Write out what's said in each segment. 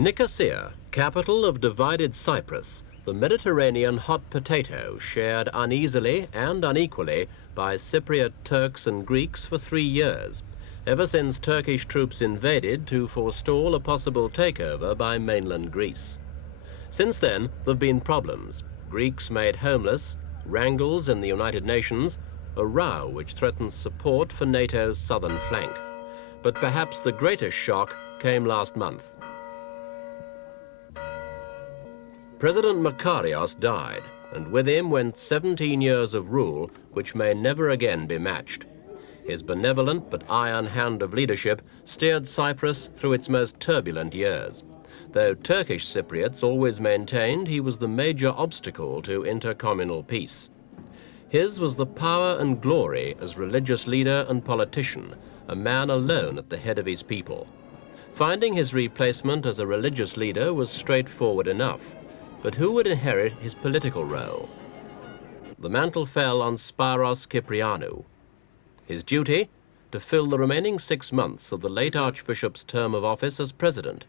Nicosia, capital of divided Cyprus, the Mediterranean hot potato shared uneasily and unequally by Cypriot Turks and Greeks for 3 years, ever since Turkish troops invaded to forestall a possible takeover by mainland Greece. Since then, there have been problems. Greeks made homeless, wrangles in the United Nations, a row which threatens support for NATO's southern flank. But perhaps the greatest shock came last month. President Makarios died, and with him went 17 years of rule, which may never again be matched. His benevolent but iron hand of leadership steered Cyprus through its most turbulent years, though Turkish Cypriots always maintained he was the major obstacle to inter-communal peace. His was the power and glory as religious leader and politician, a man alone at the head of his people. Finding his replacement as a religious leader was straightforward enough. But who would inherit his political role? The mantle fell on Spyros Kyprianou. His duty? To fill the remaining 6 months of the late Archbishop's term of office as president.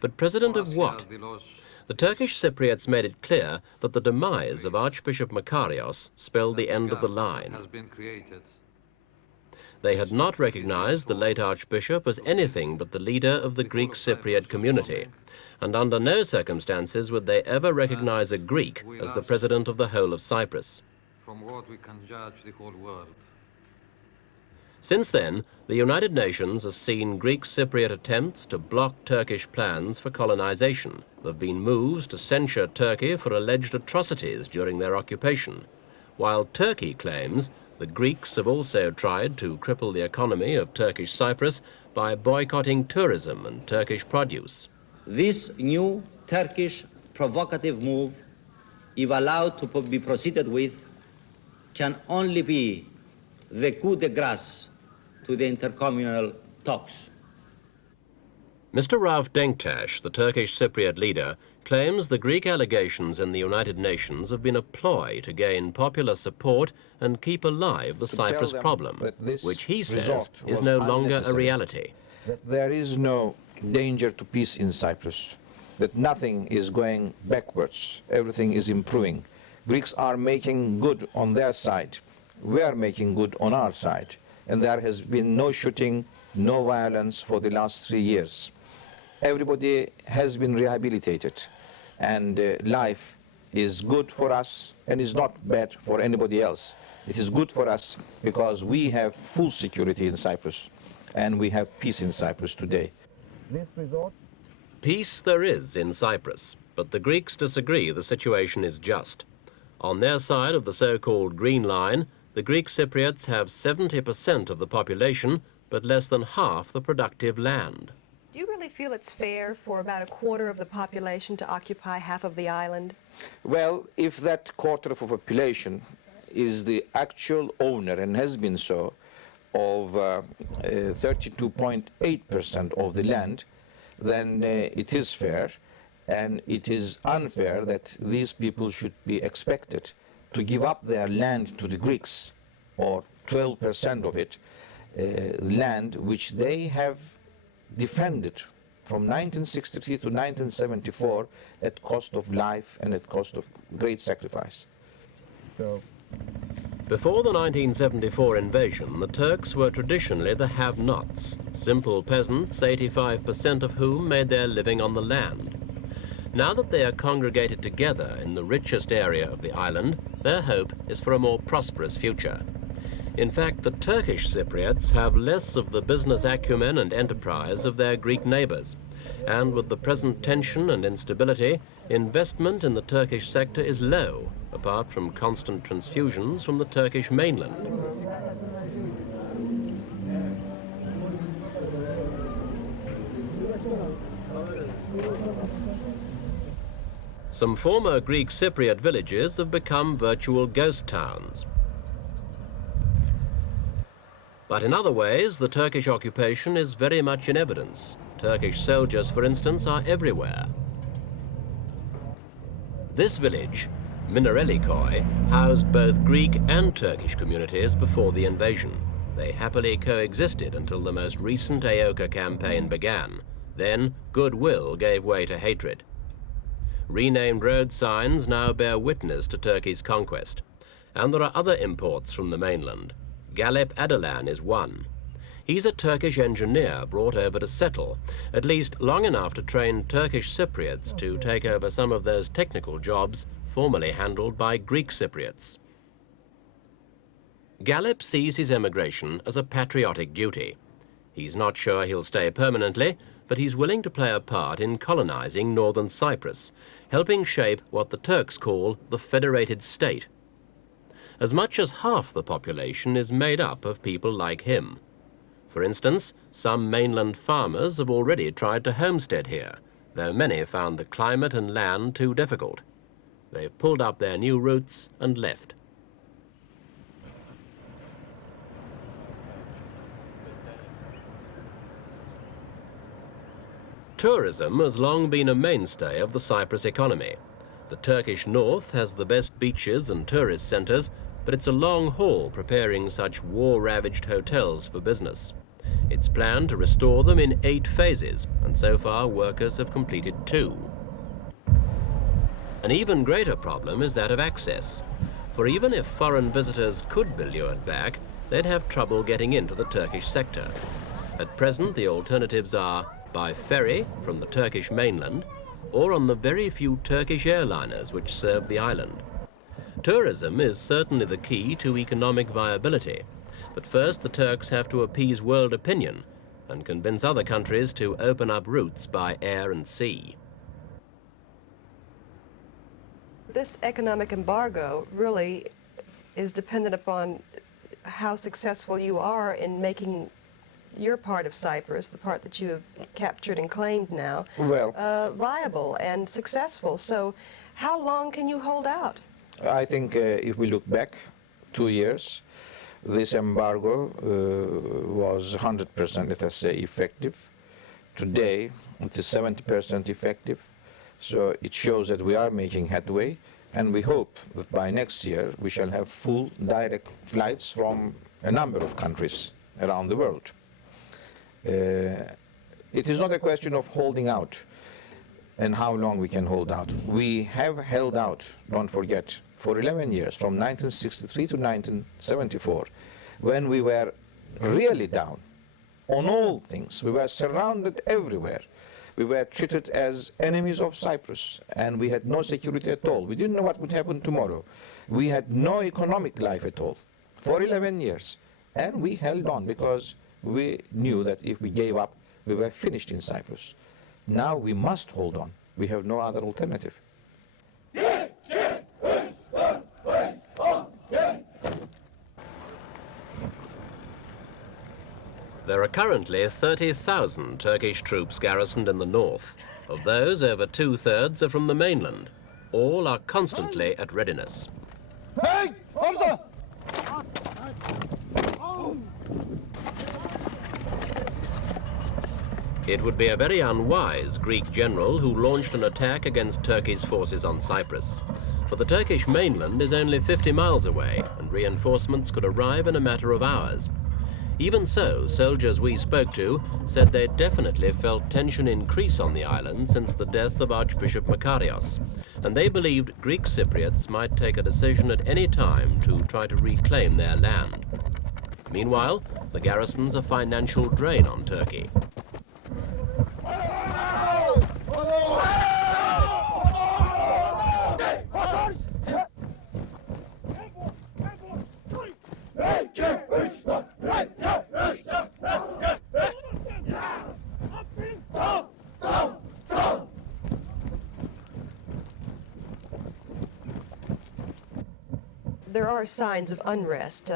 But president of what? The Turkish Cypriots made it clear that the demise of Archbishop Makarios spelled the end of the line. They had not recognized the late Archbishop as anything but the leader of the Greek Cypriot community, and under no circumstances would they ever recognize a Greek as the president of the whole of Cyprus. From what we can judge the whole world. Since then, the United Nations has seen Greek Cypriot attempts to block Turkish plans for colonization. There have been moves to censure Turkey for alleged atrocities during their occupation, while Turkey claims the Greeks have also tried to cripple the economy of Turkish Cyprus by boycotting tourism and Turkish produce. This new Turkish provocative move, if allowed to be proceeded with, can only be the coup de grace to the intercommunal talks. Mr. Rauf Denktash, the Turkish Cypriot leader, claims the Greek allegations in the United Nations have been a ploy to gain popular support and keep alive the Cyprus problem, which he says is no longer a reality. That there is no danger to peace in Cyprus, that nothing is going backwards, everything is improving. Greeks are making good on their side, we are making good on our side, and there has been no shooting, no violence for the last 3 years. Everybody has been rehabilitated, and life is good for us and is not bad for anybody else. It is good for us because we have full security in Cyprus, and we have peace in Cyprus today. Peace there is in Cyprus, but the Greeks disagree the situation is just. On their side of the so-called Green Line, the Greek Cypriots have 70% of the population, but less than half the productive land. Do you really feel it's fair for about a quarter of the population to occupy half of the island? Well, if that quarter of a population is the actual owner, and has been so, of 32.8% of the land, then it is fair, and it is unfair that these people should be expected to give up their land to the Greeks, or 12% of it, land which they have defended from 1963 to 1974 at cost of life and at cost of great sacrifice. Before the 1974 invasion, the Turks were traditionally the have-nots, simple peasants, 85% of whom made their living on the land. Now that they are congregated together in the richest area of the island, their hope is for a more prosperous future. In fact, the Turkish Cypriots have less of the business acumen and enterprise of their Greek neighbors. And with the present tension and instability, investment in the Turkish sector is low, apart from constant transfusions from the Turkish mainland. Some former Greek Cypriot villages have become virtual ghost towns. But in other ways, the Turkish occupation is very much in evidence. Turkish soldiers, for instance, are everywhere. This village, Minarelikoi, housed both Greek and Turkish communities before the invasion. They happily coexisted until the most recent AOKA campaign began. Then goodwill gave way to hatred. Renamed road signs now bear witness to Turkey's conquest. And there are other imports from the mainland. Galip Adalan is one. He's a Turkish engineer brought over to settle, at least long enough to train Turkish Cypriots to take over some of those technical jobs formerly handled by Greek Cypriots. Galip sees his emigration as a patriotic duty. He's not sure he'll stay permanently, but he's willing to play a part in colonizing northern Cyprus, helping shape what the Turks call the federated state. As much as half the population is made up of people like him. For instance, some mainland farmers have already tried to homestead here, though many found the climate and land too difficult. They've pulled up their new roots and left. Tourism has long been a mainstay of the Cyprus economy. The Turkish north has the best beaches and tourist centres, but it's a long haul preparing such war-ravaged hotels for business. It's planned to restore them in 8 phases, and so far workers have completed 2. An even greater problem is that of access. For even if foreign visitors could be lured back, they'd have trouble getting into the Turkish sector. At present, the alternatives are by ferry from the Turkish mainland, or on the very few Turkish airliners which serve the island. Tourism is certainly the key to economic viability, but first the Turks have to appease world opinion and convince other countries to open up routes by air and sea. This economic embargo really is dependent upon how successful you are in making your part of Cyprus, the part that you have captured and claimed now, viable and successful. So how long can you hold out? I think if we look back 2 years, this embargo was 100%, let us say, effective. Today, it is 70% effective. So it shows that we are making headway, and we hope that by next year we shall have full direct flights from a number of countries around the world. It is not a question of holding out and how long we can hold out. We have held out, don't forget, for 11 years, from 1963 to 1974, when we were really down on all things. We were surrounded everywhere. We were treated as enemies of Cyprus, and we had no security at all. We didn't know what would happen tomorrow. We had no economic life at all for 11 years. And we held on because we knew that if we gave up, we were finished in Cyprus. Now we must hold on. We have no other alternative. There are currently 30,000 Turkish troops garrisoned in the north. Of those, over 2/3 are from the mainland. All are constantly at readiness. Hey! Hamza! It would be a very unwise Greek general who launched an attack against Turkey's forces on Cyprus. For the Turkish mainland is only 50 miles away, and reinforcements could arrive in a matter of hours. Even so, soldiers we spoke to said they definitely felt tension increase on the island since the death of Archbishop Makarios, and they believed Greek Cypriots might take a decision at any time to try to reclaim their land. Meanwhile, the garrison's a financial drain on Turkey. There are signs of unrest.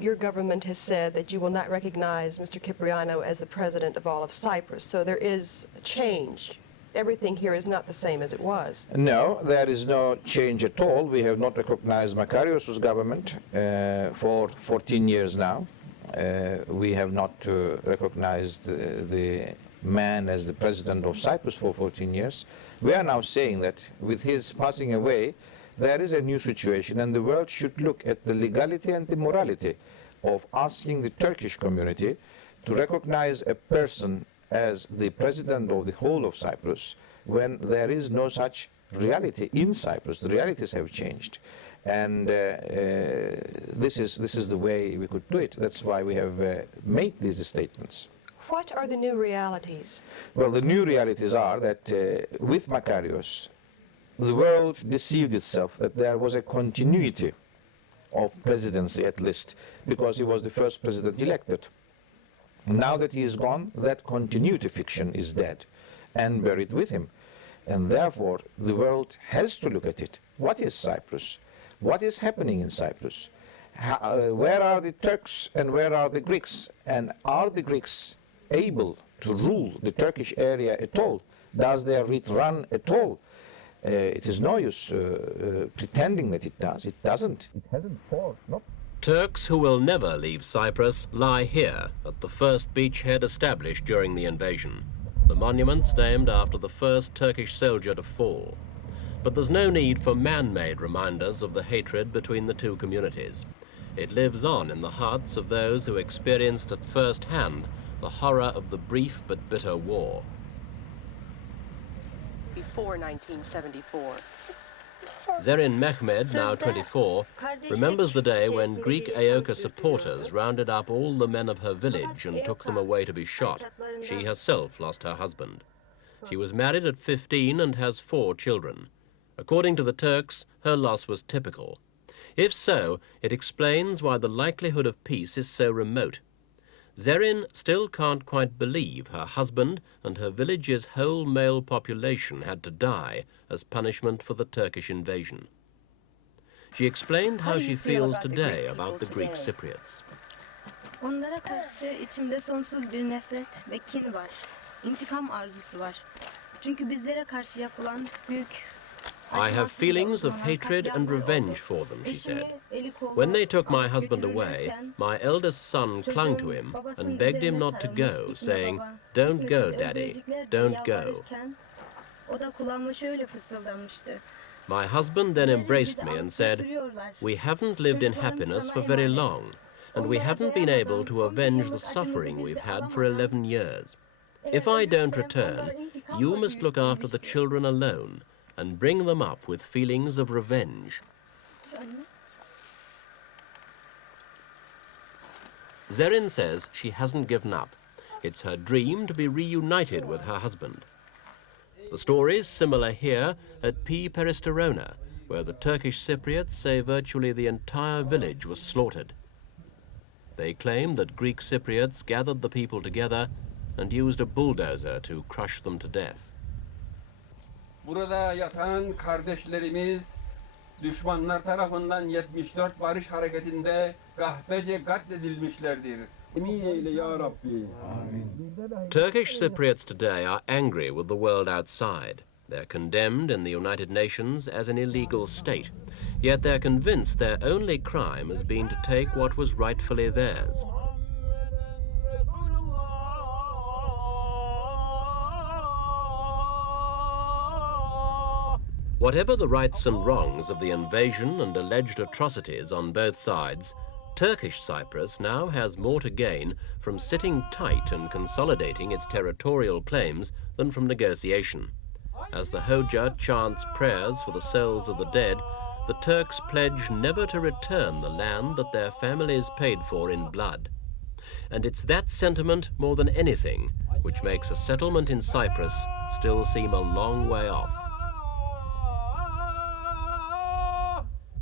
Your government has said that you will not recognize Mr. Kyprianou as the president of all of Cyprus, so there is a change. Everything here is not the same as it was. No, there is no change at all. We have not recognized Makarios' government for 14 years now. We have not recognized the man as the president of Cyprus for 14 years. We are now saying that with his passing away, there is a new situation, and the world should look at the legality and the morality of asking the Turkish community to recognize a person as the president of the whole of Cyprus when there is no such reality in Cyprus. The realities have changed. And this is the way we could do it. That's why we have made these statements. What are the new realities? Well, the new realities are that with Makarios, the world deceived itself that there was a continuity of presidency, at least, because he was the first president elected. Now that he is gone, that continuity fiction is dead and buried with him. And therefore, the world has to look at it. What is Cyprus? What is happening in Cyprus? Where are the Turks and where are the Greeks? And are the Greeks able to rule the Turkish area at all? Does their writ run at all? It is no use pretending that it does. It doesn't. It hasn't fought. No. Turks who will never leave Cyprus lie here at the first beachhead established during the invasion. The monument's named after the first Turkish soldier to fall. But there's no need for man-made reminders of the hatred between the two communities. It lives on in the hearts of those who experienced at first hand the horror of the brief but bitter war. Before 1974. Zerin Mehmed, now 24, remembers the day when Greek AOKA supporters rounded up all the men of her village and took them away to be shot. She herself lost her husband. She was married at 15 and has 4 children. According to the Turks, her loss was typical. If so, it explains why the likelihood of peace is so remote. Zerin still can't quite believe her husband and her village's whole male population had to die as punishment for the Turkish invasion. She explained how she feels today about the Greek Cypriots. Onlara karşı içimde sonsuz bir nefret ve kin var. İntikam arzusu var. Çünkü bizlere karşı yapılan büyük I have feelings of hatred and revenge for them, she said. When they took my husband away, my eldest son clung to him and begged him not to go, saying, "Don't go, Daddy, don't go." My husband then embraced me and said, "We haven't lived in happiness for very long, and we haven't been able to avenge the suffering we've had for 11 years. If I don't return, you must look after the children alone and bring them up with feelings of revenge." Zerin says she hasn't given up. It's her dream to be reunited with her husband. The story's similar here at P. Peristerona, where the Turkish Cypriots say virtually the entire village was slaughtered. They claim that Greek Cypriots gathered the people together and used a bulldozer to crush them to death. Burada yatan kardeşlerimiz düşmanlar tarafından 74 barış hareketinde kahpece katledilmişlerdir. Turkish Cypriots today are angry with the world outside. They're condemned in the United Nations as an illegal state. Yet they're convinced their only crime has been to take what was rightfully theirs. Whatever the rights and wrongs of the invasion and alleged atrocities on both sides, Turkish Cyprus now has more to gain from sitting tight and consolidating its territorial claims than from negotiation. As the Hoja chants prayers for the souls of the dead, the Turks pledge never to return the land that their families paid for in blood. And it's that sentiment more than anything which makes a settlement in Cyprus still seem a long way off.